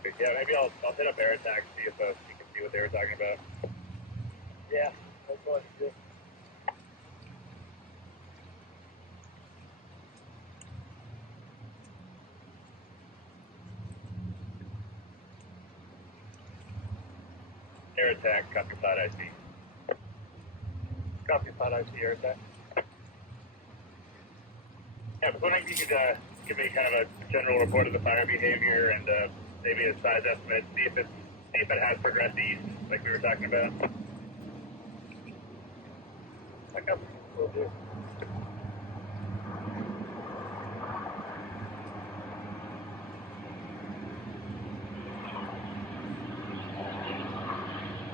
copy. Yeah, maybe I'll hit up air attack, see if we can see what they were talking about. Yeah, that's what I do. Air attack, copy pod IC. Copy pod IC, air attack. Yeah, I was wondering if you could give me kind of a general report of the fire behavior and maybe a size estimate, see if it has progressed east, like we were talking about. I got will do.